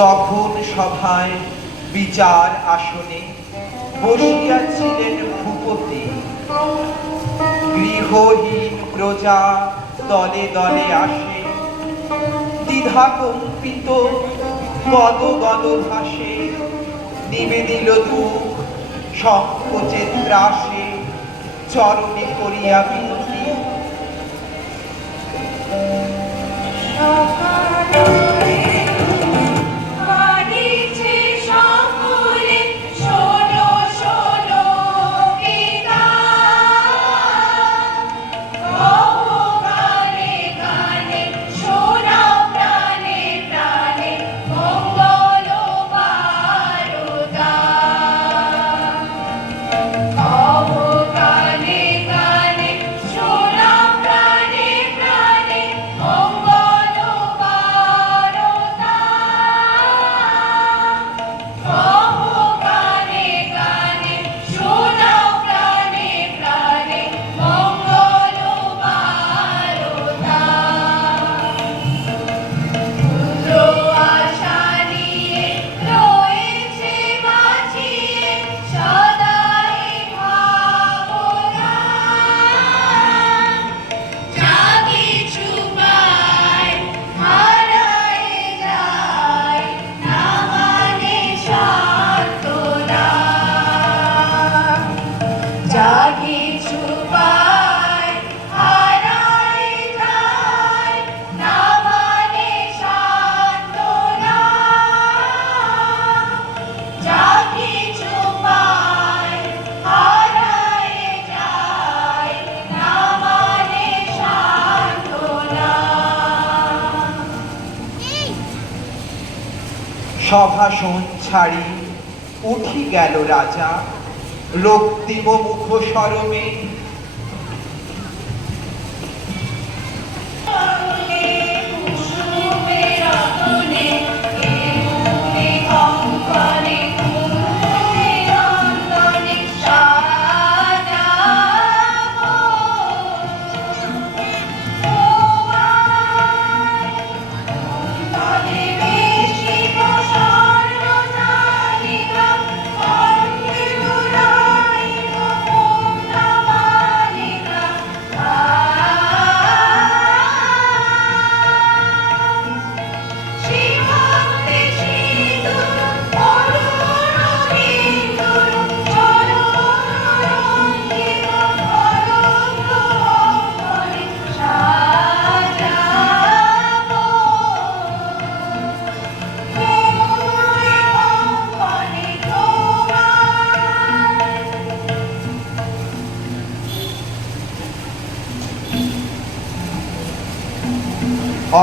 তখন সভায় বিচার আসনে বসিয়াছিলেন ভূপতি। গৃহহীন প্রজা দলে দলে আসে, দ্বিধাকম্পিত গদ গদ ভাসে। নিবেদিল দুঃখ সংকোচের ত্রাসে, চরণে করিয়া বিনতি। সভাসন ছাড়ি উঠি গেল রাজা, রক্তিম মুখ সরমে।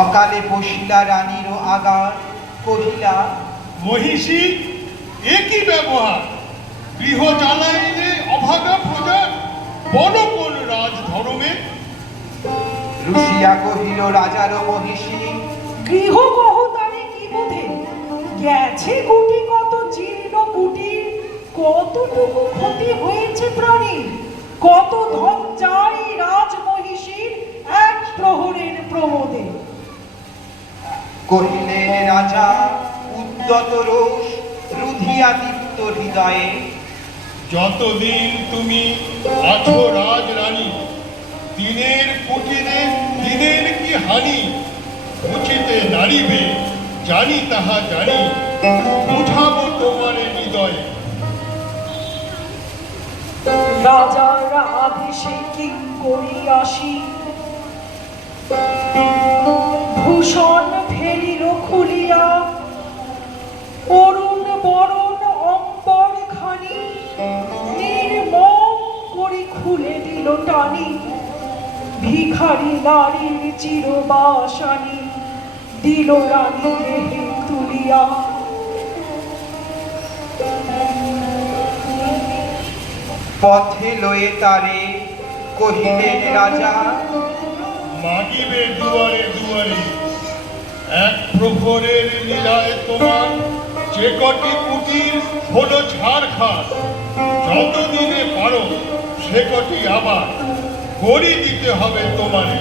অকালে বসিলা রানীর আগার, কহিলা, মহিষী এ কি ব্যবহার? গৃহ জ্বালাইলে অভাগা প্রজার, বন কোন রাজ ধর্মে? রুশিয়া কহিল রাজার মহিষী, গৃহ গহতারে কি বোধে? গেছে কোটি কত জীর্ণ কুটির, কতটুকু ক্ষতি হয়েছে প্রাণীর, কত ধন যায় রাজ মহিষীর এক প্রহরের প্রমোদে। কহিলেন রাজা উদ্যত রোষ রুধিয়া দীপ্ত হৃদয়ে, যতদিন তুমি আছো রাজ রানী, দিনের কুটিরে দিনের কি হানি? উচিতে নারিবে জানি তাহা জানি, বুঝাবো তোমারে হৃদয়ে। রাজার আদেশে কিং করি আসি, ভূষণ ফেলিল খুলিয়া, অরুণ বরণ অম্বর খানি, নির্মম করি খুলে দিল টানি। ভিখারি নারীর চিরবাসানি, দিল রানী দেহে তুলিয়া। পথে লয়ে তারে কহিলেন রাজা, মাগিবে দুয়ারে দুয়ারে, এক প্রহরের লীলায় তোমার যে কটি কুটির হলো ছাড়খাড়। যতদিনে পারো সে কটি আবার গড়ি দিতে হবে তোমারে।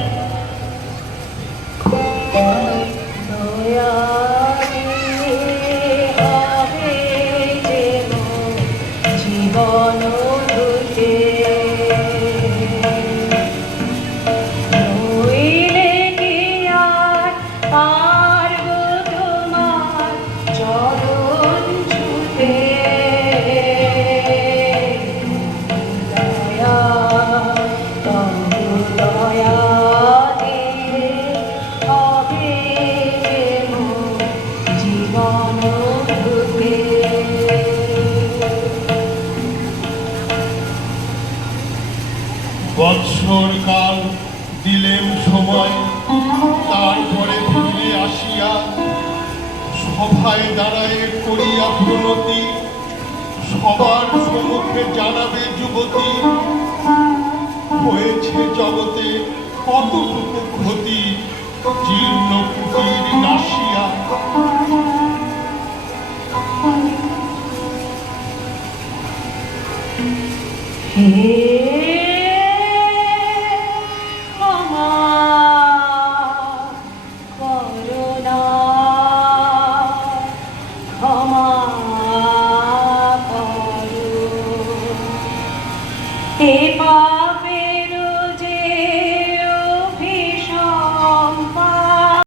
দয়ারে নাসিয়া সভায় দাঁড়ায় করিয়া প্রণতি সবার সম্মুখে জানাবে যুবতী হয়েছে জগতে কতটুকু ক্ষতি জীর্ণ কুটির নাসিয়া। হে ক্ষমা করুণা ক্ষমা করো হে